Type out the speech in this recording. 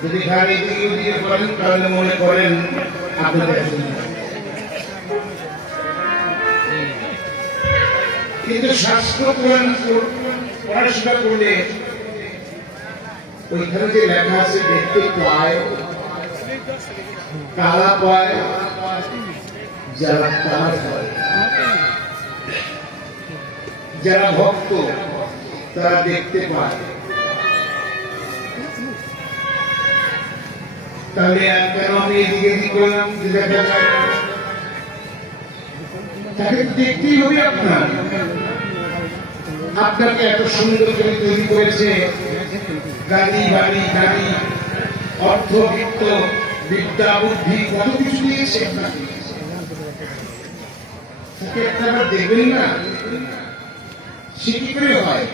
যদি গাড়ি দিকে দিয়ে করেন তাহলে মনে করেন আপনাদের কিন্তু শাস্ত্র পুরাণ পড়াশোনা করলে ওইখানে যে লেখা আছে দেখতে পায় কালা পায় যারা কালা পায় যারা ভক্ত তারা দেখতে পায় তাহলে কেন আমি এদিকে এদিক করলাম দেখা যায় তাকে দেখতেই হবে আপনাকে এত সুন্দর করে তৈরি করেছে গাড়ি বাড়ি গাড়ি অর্থ বিত্ত বিদ্যা বুদ্ধি কত কিছু দিয়েছে তাকে একটা দেখবেন না সে কি করে হয়